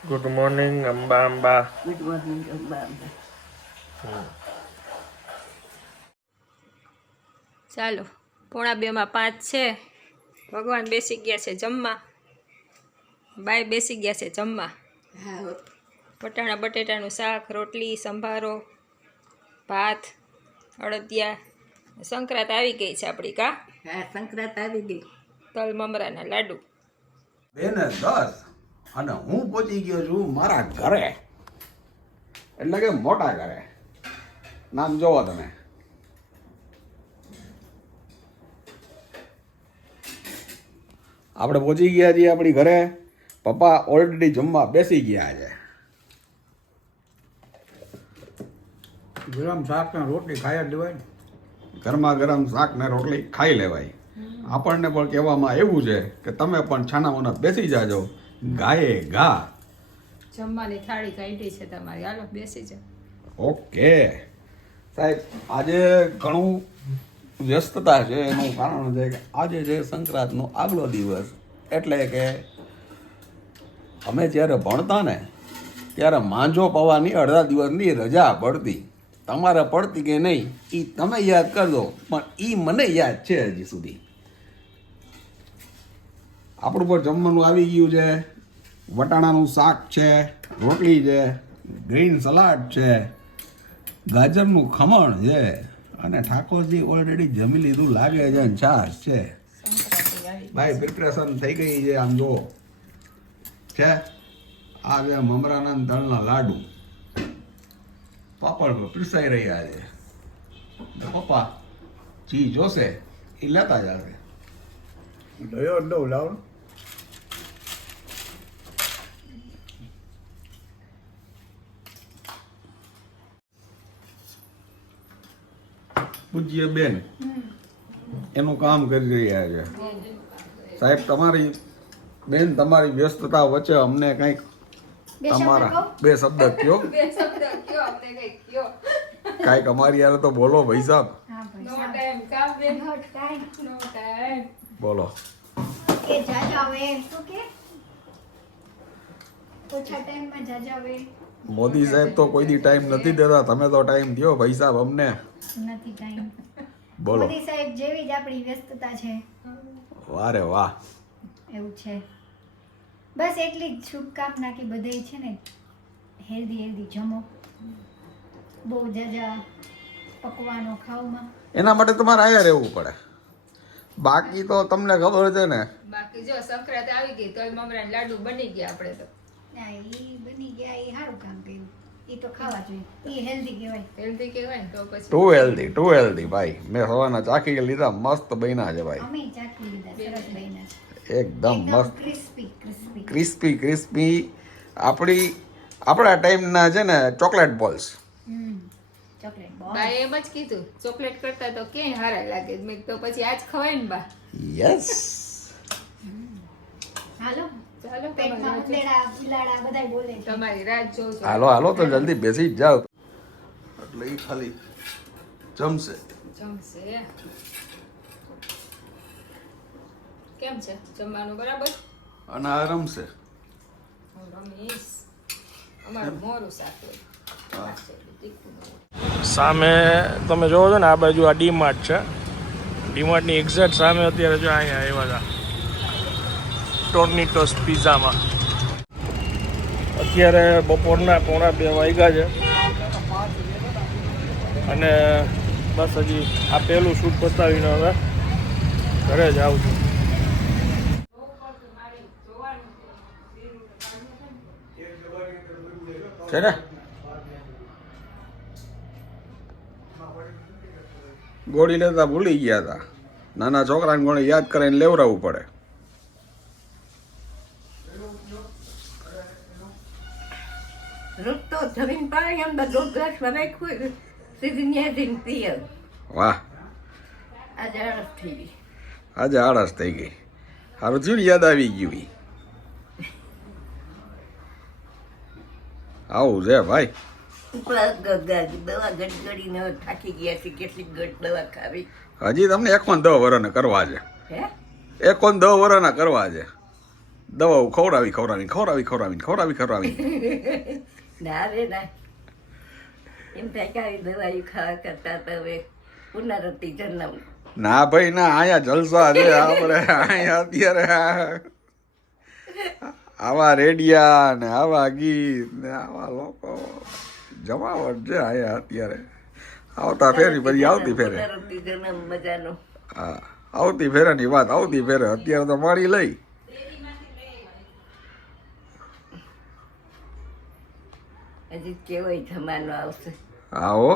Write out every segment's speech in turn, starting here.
Good morning Amba Amba. Good morning Amba. ચાલો 1:45 છે. ભગવાન બેસી ગયા છે જમવા, બાય બેસી ગયા છે જમવા. હા વટાણા બટેટાનું શાક, રોટલી, સંભારો, ભાત, અડદિયા. સંક્રાંત આવી ગઈ છે આપણી કા. હા સંક્રાંત આવી ગઈ. તલ મમરાના લાડુ. 2:10 અને હું પહોંચી ગયો છું મારા ઘરે, એટલે કે મોટા ઘરે. નામ જોવો તમે. આપણે પહોંચી ગયા છીએ આપણી ઘરે. પપ્પા ઓલરેડી જમવા બેસી ગયા છે. ગરમ શાક ને રોટલી ખાઈ જ લેવાય ને. ગરમા ગરમ શાક ને રોટલી ખાઈ લેવાય. આપણને પણ કહેવામાં આવ્યું છે કે તમે પણ છાનામાના બેસી જાજો, ગાયે ઘા. જમવાની થાળી કાઢી છે તમારી, હાલો બેસી જાઓ. ઓકે સાહેબ, આજે ઘણું વ્યસ્તતા છે. એનું કારણ છે કે આજે છે સંક્રાંતનો આગલો દિવસ. એટલે કે અમે જ્યારે ભણતા ને ત્યારે માંજો પવાની અડધા દિવસની રજા પડતી. તમારે પડતી કે નહીં એ તમે યાદ કરજો, પણ એ મને યાદ છે હજી સુધી. આપણું પર જમવાનું આવી ગયું છે. વટાણાનું શાક છે, રોટલી છે, ગ્રીન સલાડ છે, ગાજરનું ખમણ છે, અને ઠાકોરજી ઓલરેડી જમી લીધું લાગે છે, અને છાશ છે. ભાઈ પ્રિપરેશન થઈ ગઈ છે. આમ જો છે આ છે મમરાના અને તલના લાડુ. પાપડ પીરસાઈ રહ્યા છે. પપ્પા જી જોશે એ લેતા જશે. દયો દઉં લાવ. પૂજ્ય બેન એનું કામ કરી રહ્યા છે. સાહેબ તમારી બેન, તમારી વ્યસ્તતા વચ્ચે અમને કંઈક તમારા બે શબ્દ કયો. કાંઈક અમારી યાર તો બોલો ભાઈ સાહેબ. બોલો. કે જાજા આવે શું કે ઓછા ટાઈમમાં જાજા આવે મોદી સાહેબ તો કોઈ દી ટાઈમ નથી દેતા. તમે તો ટાઈમ દો ભાઈ સાહેબ અમને. નથી ટાઈમ. બોલો. મોદી સાહેબ જેવી જ આપણી વ્યસ્તતા છે. વાહ રે વાહ. એવું છે. બસ એટલી જ શુભકામના કે બધાય છે ને હેલ્ધી જમો, બહુ જાજા પકવાનો ખાવમાં. એના માટે તમારે આયા રહેવું પડે. બાકી તો તમને ખબર છે ને. બાકી જો સંક્રાંત આવી ગઈ, તલ મમરાના લાડુ બની ગયા આપણે તો. ના ઈ બની ગયા, ઈ સારું કામ કર્યું. ઈ તો ખાવા જોઈએ, ઈ હેલ્ધી કહેવાય. હેલ્ધી કહેવાય ને તો પછી. ટુ હેલ્ધી ભાઈ. મેં સવારના ચાખી લીધા, મસ્ત બન્યા છે ભાઈ. અમે ચાખી લીધા, સરસ બન્યા છે. એકદમ મસ્ત ક્રિસ્પી. ક્રિસ્પી. આપણા ટાઈમના છે ને ચોકલેટ બોલ્સ. ચોકલેટ બા એમ જ કીધું, ચોકલેટ કરતા તો ક્યાંય હારા લાગે. મેં તો પછી આજ ખવાય ને બા. યસ. હાલો ચાલો પેટમાં ઉંદેડા બિલાડા બધાય બોલે છે. તમારી રાત જોઉં છું. હાલો તો જલ્દી બેસી જ જાઓ. એટલે એ ખાલી જમશે. જમશે. કેમ છે જમવાનું બરાબર? અને આ રમશે. હું રમીશ. અમારું મોરું શાક હોય. તીખું ન હોય. સામે તમે જોવો છો ને, આ બાજુ આ ડીમાર્ટ છે. ડીમાર્ટની એક્ઝેક્ટ સામે અત્યારે જો અહીંયા આવ્યા હતા ટોર્નિટોસ પિઝામાં. અત્યારે બપોરના 1:45 વાગ્યા છે અને બસ હજી આ પહેલું શૂટ પતાવીને હવે ઘરે જ આવું છું. છે ને ગોળી લેતા ભૂલી ગયા હતા. નાના છોકરાને ગોળી યાદ કરીને લેવડાવવું પડે. રોજ તો જમીન પાણી અંદર 2 ગ્લાસમાં રાખ્યું સીધી ન્યા જઈને પીએ. વાહ. આજે આળસ થઈ ગઈ. આજે આળસ થઈ ગઈ. સારું થયું ને યાદ આવી ગયું. આવું છે ભાઈ. દવા ગડગડીને થાકી ગયા છે. કેટલીક દવા ખાવી. હજી તમને 1-10 વર્ષના કરવા છે. હે 1-10 વર્ષના કરવા છે. દવાઓ ખવડાવી ના રે ના એમ થાય કે આવી દવાઈ ખાવા કરતા તો હવે પુનરાવર્તી જન્મ ના ભાઈ ના, અહીંયા જલસા છે આપણે. અહીંયા અત્યારે આવા રેડિયા ને આવા ગીત ને આવા લોકો જમાવટ છે અહીંયા અત્યારે. આવતા ફેરી પછી આવતી ફેરે. પુનરાવર્તી જન્મ મજાનો. હા, આવતી ફેરાની વાત આવતી ફેરે. અત્યારે તો મારી લઈ. હજી કેવો જમાનો આવશે. આવો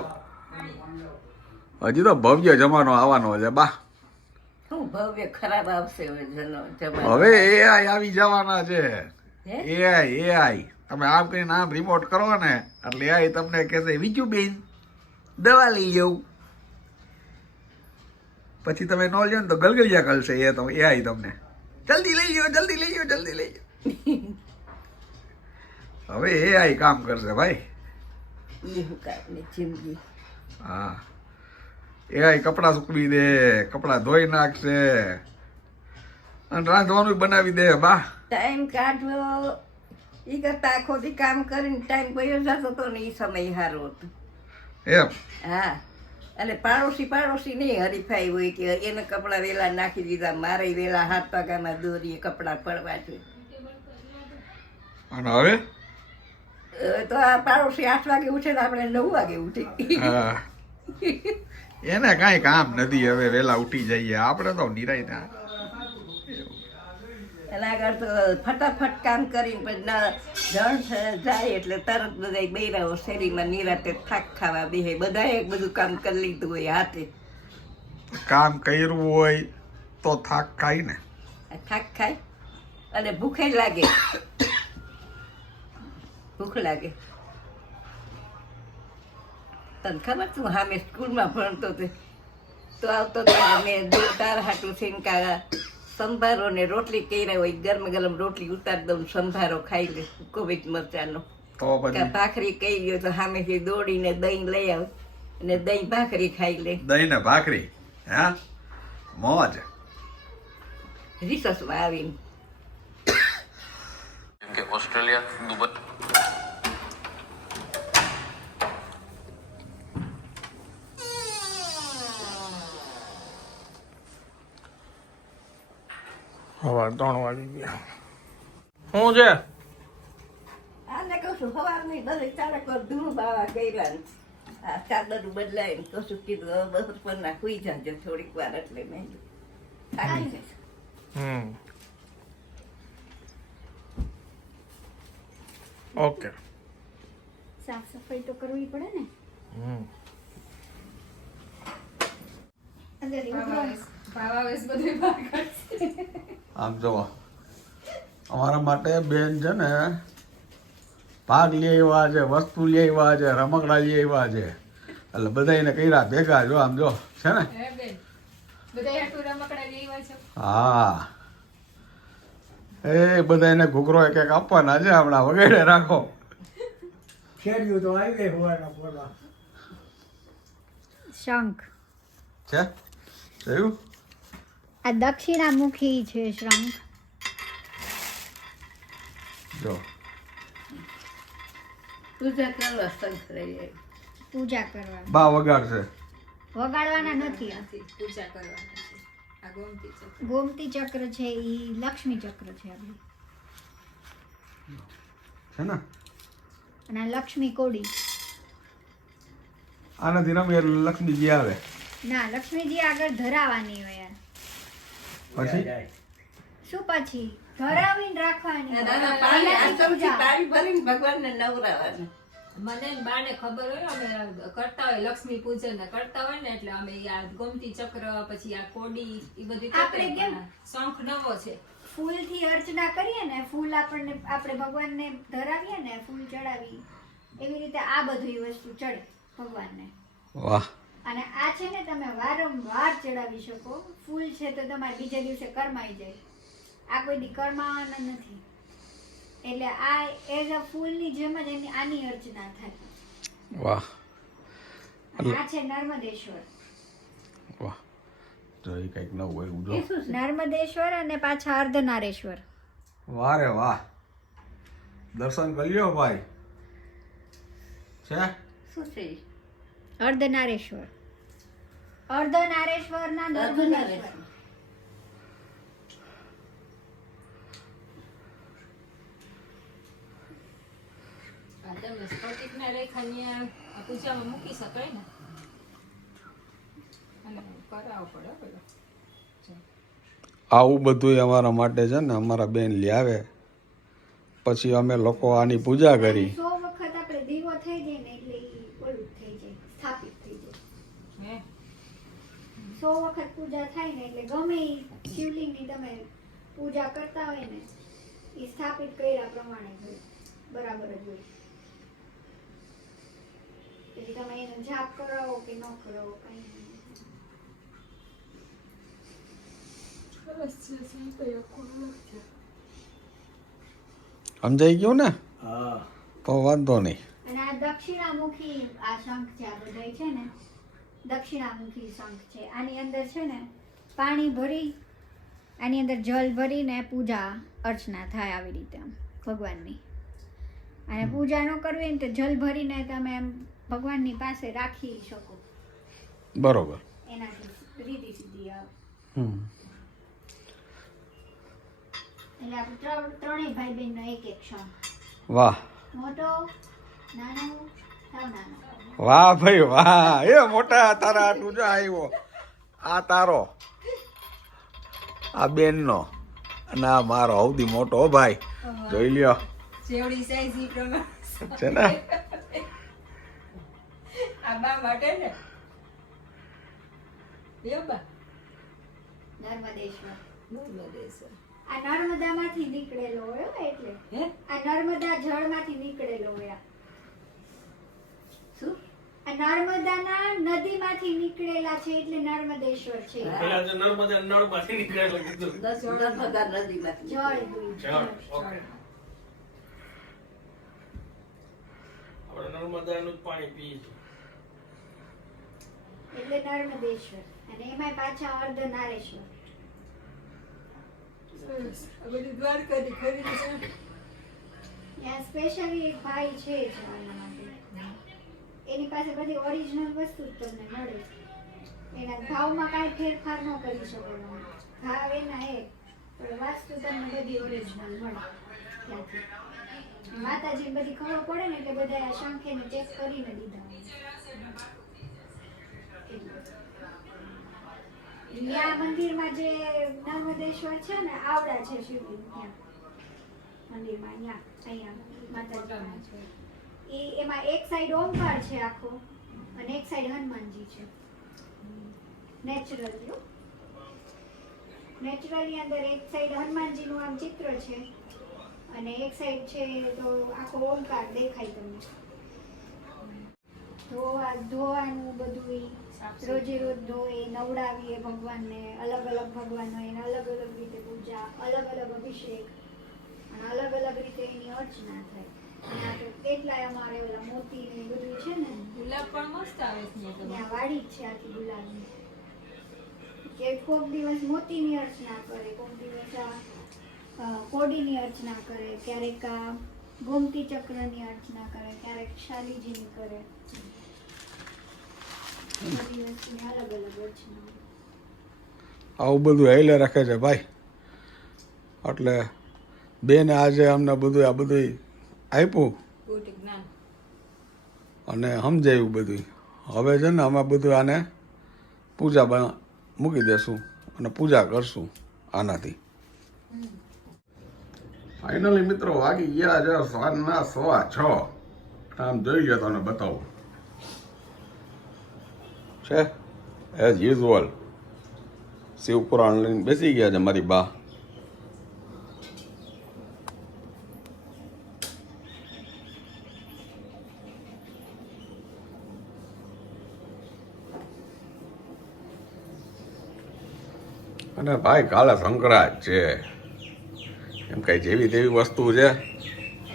હજી તો ભવ્ય જમાનો આવવાનો છે બા. શું ભવ્ય ખરાબ આવશે હવે જમાનો. હવે એઆઈ આવી જવાના છે. હે? એઆઈ તમે આમ કરીને આમ રિમોટ કરો ને એટલે એઆઈ તમને કહેશે વિજુ બેન દવા લઈ જવું. પછી તમે ન લ્યો ને તો ગલગલિયા કરશે એ તો એઆઈ તમને. જલ્દી લઈ જાઓ, જલ્દી લઈ જાઓ, જલ્દી લઈ જાઓ. હવે એઆઈ કામ કરશે ભાઈ. એ હું કામની જિંદગી. હા, એઆઈ કપડાં સૂકવી દે, કપડાં ધોઈ નાખશે અને રાંધવાનું બનાવી દે બા. ટાઈમ કાઢવો એ કરતા આખો દી કામ કરીને ટાઈમ ગયો જતો હતો ને એ સમય સારો હતો. એમ હા, અને પાડોશી નહીં હરીફાઈ હોય કે એને કપડાં વેલા નાખી દીધા, મારે વેલા હાથ પગામાં દોરીએ કપડાં પડવા જોઈએ. અને હવે હવે તો આ પાડોશી 8 વાગે ઉઠે ને આપણે 9 વાગે ઉઠી. હા, એને કાંઈ કામ નથી. હવે વહેલા ઉઠી જઈએ આપણે તો નિરાય ના. અને આગળ તો ફટાફટ કામ કરીને પછી જણ જાય એટલે તરત બધા બૈરાઓ શેરીમાં નિરાતે થાક ખાવા બેસે. બધાએ બધું કામ કરી લીધું હોય હાથે. કામ કર્યું હોય તો થાક ખાય ને. થાક ખાય અને ભૂખે લાગે. ભૂખ લાગે. તને ખબર તું સામે સ્કૂલમાં ભણતો તો આવતો ત્યારે મેં તારા હાટું થઈને કા સંભારો ને રોટલી કર્યા હોય, ગરમ ગરમ રોટલી ઉતારી દઉં, સંભારો ખાઈ લે કોવિડ મરચાનો. તો પછી ભાખરી કહી ગયો તો સામેથી દોડીને દહીં લઈ આવ અને દહીં ભાખરી ખાઈ લે. દહીં ને ભાખરી. હા, મોજ. રિસર્ચમાં આવીને જેમ કે ઓસ્ટ્રેલિયા, દુબઈ. સવાર 3 વાગી ગયા. શું છે? આને કહું છું સવારની દરેક ચાલક ધૂળ બાવા કર્યા ને આ ચાદરું બદલાઈને કશું કીધું હવે બપોરના સુઈ જાજો થોડીક વાર એટલે મેં થાકી જશે. ઓકે. સાફ સફાઈ તો કરવી પડે ને. અંદર આમ જો અમારા માટે બેન છે ને ભાગ લે એવા છે, વસ્તુ લે એવા છે, રમકડા લે એવા છે એટલે બધા એને કર્યા ભેગા. જો આમ જો છે ને. હા, એ બધા એને ઘૂઘરો એક એક આપવાના છે હમણાં. વગેરે રાખો. શેરીઓ તો આવી ગઈ હોવાના પોલા. શંખ છે જોયું? આ દક્ષિણામુખી છે શંખ. જો પૂજા કરવા શંખ રહી જાય. પૂજા કરવા. બા વગાડશે. વગાડવાના નથી. પૂજા કરવાની છે. આ ગોમતી ચક્ર. ગોમતી ચક્ર છે એ લક્ષ્મી ચક્ર છે આપણી. છે ને? અને આ લક્ષ્મી કોડી. આનાથી રમીએ એટલે લક્ષ્મીજી આવે. ના, લક્ષ્મીજી આગળ ધરાવાની હોય. પછી શું પછી ધરાવીને રાખવાની. દાદા પાણી આચમથી પાણી ભરીને ભગવાનને નવરાવવાનું. મને ને બાને ખબર હોય અમે કરતા હોય લક્ષ્મી પૂજન કરતા હોય ને એટલે અમે આ ગોમતી ચક્ર પછી આ કોડી એ બધી આપણે કેમ? શંખ નવો છે. ફૂલથી અર્ચના કરીએ ને, ફૂલ આપણે ભગવાનને ધરાવીએ ને, ફૂલ ચડાવી એવી રીતે આ બધી વસ્તુ ચડે ભગવાનને. વાહ. અને આ છે ને તમે વારંવાર ચડાવી શકો. ફૂલ છે તો તમારે બીજા દિવસે કરમાઈ જાય. આ કોઈ દી કરમાવાના નથી. એટલે આ એઝ અ ફૂલની જેમ જ આની અર્ચના થાય. વાહ અને આ છે નર્મદેશ્વર. વાહ. જો એ કંઈક નવું હોય. જો એ શું છે? નર્મદેશ્વર અને પાછા અર્ધનારેશ્વર. વાહ રે વાહ, દર્શન કરી લ્યો ભાઈ. છે શું છે અર્ધનારેશ્વર, અર્ધનારેશ્વરના નર્મદેશ્વર. તમે સ્ફટિકના રેખાને પૂજામાં મૂકી શકાય ને, અને કરાવવો પડે પેલો. આવું બધું અમારા માટે છે ને અમારા બેન લાવે, પછી અમે લોકો આની પૂજા કરી. 100 વખત આપણે દીવો થઈ જાય ને એટલે ઈ ઓલું થઈ જાય, સ્થાપિત થઈ જાય. 100 વખત પૂજા થાય ને એટલે ગમે ઈ શિવલિંગની તમે પૂજા કરતા હોય ને એ સ્થાપિત કર્યા પ્રમાણે હોય, બરાબર જ હોય. પછી તમે એનો જાપ કરાવો કે ન કરાવો કઈ નહીં. સમજાઈ ગયું ને? હા. તો વાંધો નહીં. અને આ દક્ષિણામુખી આ શંખ છે, આ બધાય છે ને દક્ષિણામુખી શંખ છે. આની અંદર છે ને પાણી ભરી, આની અંદર જલ ભરીને પૂજા અર્ચના થાય આવી રીતે આમ ભગવાનની. અને પૂજા ન કરવી હોય ને તો જલ ભરીને તમે એમ ભગવાનની પાસે રાખી શકો, બરોબર. એનાથી રીતિ સિદ્ધિ આવે. હમ. એટલે આપણે ત્રણેય ભાઈ બહેનનો એક એક શંખ, વાહ મોટો, નાનો, સાવ નાનો. વાહ ભાઈ વાહ, એ મોટા તારા આટલું જો આવ્યો. આ તારો, આ બેનનો, અને આ મારો સૌથી મોટો હો ભાઈ. જોઈ લ્યો જેવડી સાઈઝ ઈ પ્રમાણે છે ને. આ બા માટે ને એ બા નર્મદેશ્વર. નર્મદેશ્વર. આ નર્મદામાંથી નીકળેલો હોય હો, એટલે હે? આ નર્મદા જળમાંથી નીકળેલો હોય. શું આ નર્મદાના નદીમાંથી નીકળેલા છે એટલે નર્મદેશ્વર છે. પેલા તો નર્મદા નળમાંથી નીકળેલું કીધું. નર્મદા નદીમાંથી જળ હોય, જળ, જળ. ઓકે. આપણે નર્મદાનું જ પાણી પીએ છીએ. એટલે નર્મદેશ્વર. અને એમાંય પાછા અર્ધનારેશ્વર. આ બધી દ્વારકાની ખરીદી છે. ત્યાં સ્પેશિયલી એક ભાઈ છે જ આના માટે. એની પાસે બધી ઓરિજિનલ વસ્તુ જ તમને મળે. એના ભાવમાં કાંઈ ફેરફાર ન કરી શકો તમે. ભાવ એના એક, પણ વસ્તુ તમને બધી ઓરિજિનલ મળે ત્યાંથી. માતાજીને બધી ખબર પડે ને એટલે બધા આ શંખેને ચેક કરીને દીધા હોય. ત્યાં મંદિરમાં જે નર્મદેશ્વર છે ને આવડા છે શિવલિંગ ત્યાં મંદિરમાં, અહીંયા માતાજીના છે. એમાં એક સાઈડ ઓમકાર છે આખો, અને એક સાઈડ હનુમાનજી છે. નેચરલી અંદર એક સાઈડ હનુમાનજીનું આમ ચિત્ર છે, અને એક સાઈડ છે તો આખો ઓમકાર દેખાય તમને. ધોવાનું બધું રોજે રોજ ધોએ, નવડાવીએ ભગવાનને. અલગ અલગ ભગવાન હોય એને અલગ અલગ રીતે પૂજા, અલગ અલગ અભિષેક, અને અલગ અલગ રીતે એની અર્ચના થાય. અને આ તો કેટલાય અમારે ઓલા મોતી ને બધું છે ને, ગુલાબ પણ મસ્ત આવે છે અહીંયા તો. ત્યાં વાડી જ છે આખી ગુલાબની. કે કોક દિવસ મોતીની અર્ચના કરે, કોક દિવસ આ કોડીની અર્ચના કરે, ક્યારેક આ ગોમતી ચક્રની અર્ચના કરે, ક્યારેક શાલીજીની કરે. બધી વસ્તુની અલગ અલગ અર્ચના. આવું બધું હાઈલે રાખે છે ભાઈ. એટલે બેન આજે અમને બધું આ બધું આપ્યું ગુડ જ્ઞાન. અને સમજાયું બધું. હવે છે ને અમે બધું આને પૂજા મૂકી દેશું અને પૂજા કરશું આનાથી. ફાઇનલી મિત્રો વાગી ગયા છે સાંજના 6:15. આમ જોઈ લો તને બતાવું છે એઝ યુઝ્યુઅલ શિવપુરાણ લઈને બેસી ગયા છે મારી બા. અને ભાઈ કાલે સંક્રાંત છે, એમ કઈ જેવી તેવી વસ્તુ છે.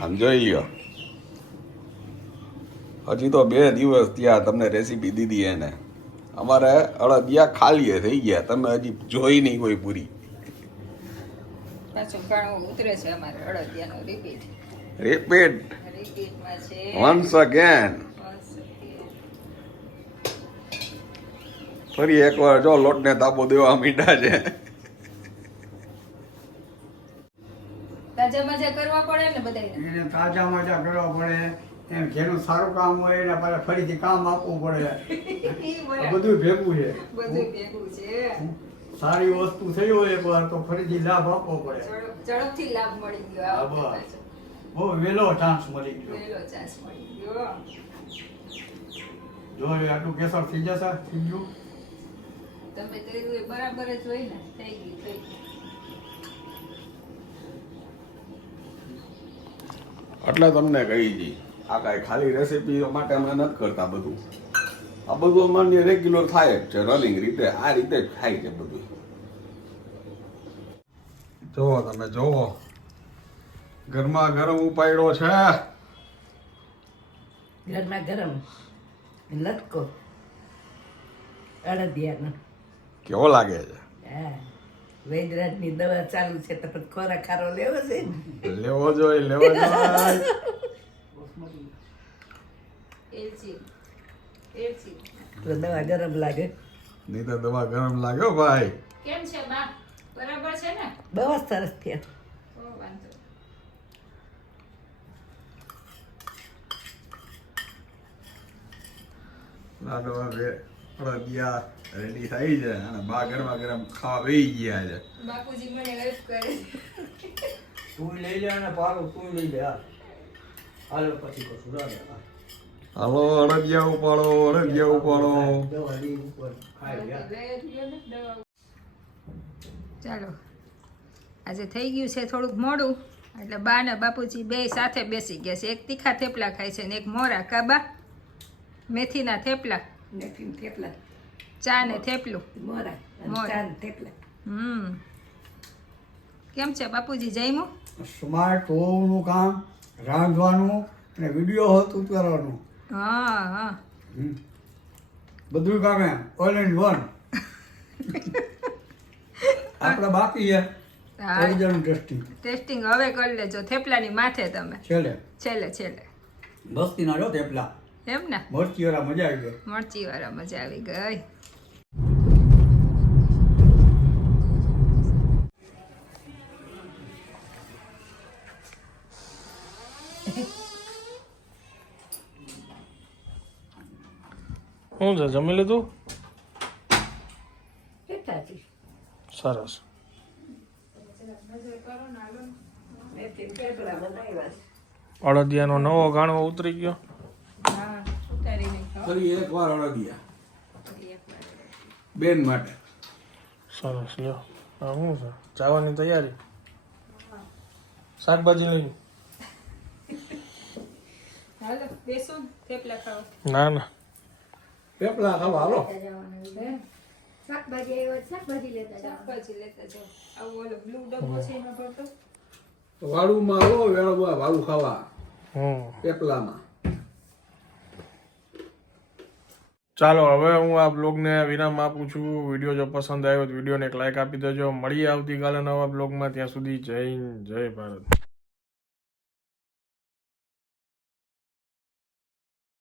આમ જોઈ લ્યો, હજી તો 2 દિવસ ત્યાં તમને રેસીપી દીધી એને. અમારે અડદિયા ખાલીએ થઈ ગયા, તમે હજી જોઈ નહીં કોઈ પૂરી. પાછું ઘણું ઉતરે છે અમારે અડદિયાનો રિપીટ રિપીટ રિપીટમાં છે વન્સ અગેન. ફરી એકવાર જો લોટને તાપો દેવા મીઠા છે. તાજા મજા કરવા પડે ને બધાને એને તાજા મજા કરવા પડે, એમ જેનું સારું કામ હોય એને પાછા ફરીથી કામ આપવું પડે. આ બધું ભેગું છે. બધું ભેગું છે સારી વસ્તુ થઈ હોય એકવાર તો ફરીથી લાભ આપવો પડે. ઝડપથી લાભ મળી ગયો આ વખતે પાછો. બહુ વહેલો ચાન્સ મળી ગયો. વહેલો ચાન્સ મળી ગયો જો હવે આટલું કેસર થઈ જશે, થઈ ગયું. તમે કર્યું એ બરાબર જ હોય ને થઈ ગયું થઈ ગયું એટલે તમને કહી છી આ કાંઈ ખાલી રેસીપી માટે અમે નથી કરતા બધું. આ બધું અમારે રેગ્યુલર થાય જ છે, રનિંગ રીતે આ રીતે જ થાય છે બધું. જોવો તમે જોવો, ગરમા ગરમ ઉપાડ્યો છે. ગરમા ગરમ લટકો અડદિયાનો. કેવો લાગે છે? હા, વૈદ્યરાજની દવા ચાલુ છે તો પછી ખોરાક ખારો લેવો છે ને. લેવો જોઈએ, લેવો જોઈએ. એલચી તો દવા ગરમ લાગે. નહીં તો દવા ગરમ લાગ્યો ભાઈ. કેમ છે બા બરાબર છે ને બહુ જ સરસ થયા. ઓ વાંધો અડદિયા રેડી થઈ છે અને બા ગરમા ગરમ ખાવા બેસી ગયા છે. બાપુજી મને હેલ્પ કરે તું લઈ લે અને પારું તું લઈ લે. હાલો પછી કશું રાડે. હાલો અડદિયા ઉપાડો, અડદિયા ઉપાડો. દવા લઈ ઉપર ખાઈ ગયા. ચાલો આજે થઈ ગયું છે થોડુંક મોડું એટલે બા ને બાપુજી બે સાથે બેસી ગયા છે. એક તીખા થેપલા ખાય છે ને એક મોરા કાબા મેથીના થેપલા, મેથીના થેપલા, ચા ને થેપલું. મોરા અને મોરા. ચા ને થેપલા. કેમ છે બાપુજી જમ્યું? સ્માર્ટ હોવાનું કામ, રાંધવાનું અને વિડીયો હોતું કરવાનું. હા હા બધું કામ એમ ઓલ ઇન વન. આપણે બાકી છે હા ઓરિજિનલ ટેસ્ટિંગ. ટેસ્ટિંગ હવે કરી લેજો થેપલાની માથે તમે છેલ્લે છેલ્લે છેલ્લે મસ્તી ના જો થેપલા એમ ને મરચી વાળા મજા આવી ગઈ. મરચી વાળા મજા આવી ગઈ. શું છે, જમી લીધું? કેટલા છે? સરસ. મેથીના થેપલા બનાવ્યા છે. અડદિયાનો નવો ગાણો ઉતરી ગયો. હા ઉતારીને ખાઓ. ફરી એકવાર અડદિયા બેન માટે. સરસ લ્યો. હા શું છે, જવાની તૈયારી? શાકભાજી લઈ? હાલો બેસો ને થેપલા ખાઓ. ના ના, થેપલા ખાવા હાલો. શાકભાજી આવ્યો શાકભાજી લેતા જાઓ. શાકભાજી લેતા જાઓ. આવું ઓલો બ્લુ ડબ્બો છે એમાં ભરતો. વાળુમાં હાલો, વેળમાં વાળું ખાવા થેપલામાં. ચાલો હવે હું આ બ્લોગને વિરામ આપું છું. વિડીયો જો પસંદ આવ્યો તો વિડીયોને એક લાઈક આપી દેજો. મળીએ આવતીકાલે નવા બ્લોગમાં. ત્યાં સુધી જય હિન્દ, જય ભારત.